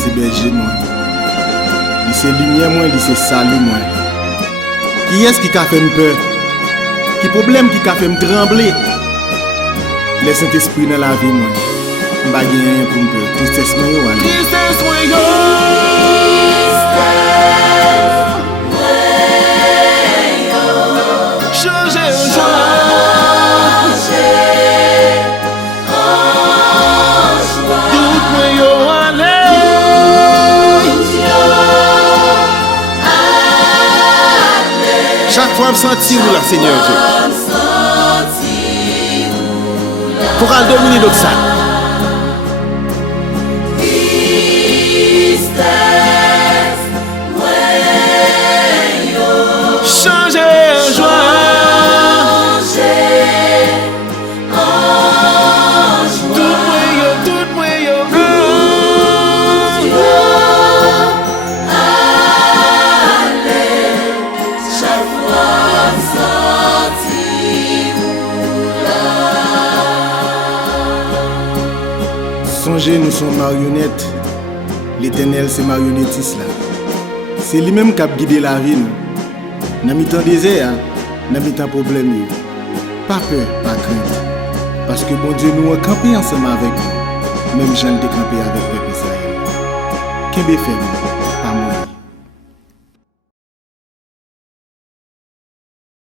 c'est berger moi. Il c'est lumière moi, il c'est salut moi. Qui est-ce qui a fait me peur? Qui problème qui a fait me trembler? Le Saint-Esprit dans la vie moi. M'pa rien pour me peur. Tristesse moi yo allez. Tristesse moi yo. Changer en joie. Doute moi yo allez. Chaque fois me sentir où là Seigneur Dieu. Pour aller dominer d'autres ça. Songez, nous sommes marionnettes. L'Éternel, c'est marionnettiste là. C'est lui-même qui a guidé la vie. Dans le temps désert, dans le temps problème. Pas peur, pas crainte. Parce que bon Dieu nous a campé ensemble avec nous. Même Jean le campé avec le peuple Israël. Qu'est-ce que fait, pas moi.